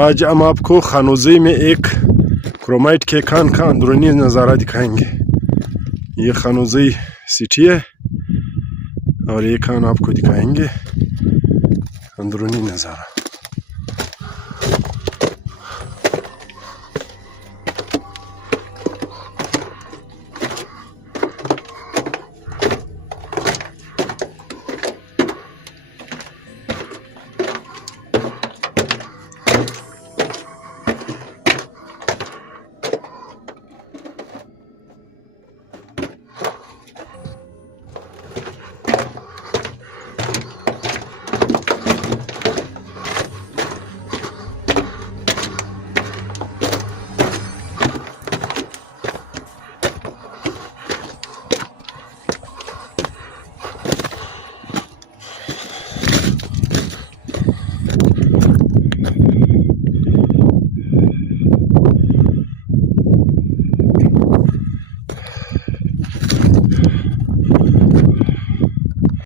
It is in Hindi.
आज हम आपको खानोज़ी में एक क्रोमाइट के खान का अंदरूनी नज़ारा दिखाएंगे। ये खानोज़ी सिटी है और ये खान आपको दिखाएंगे अंदरूनी नज़ारा।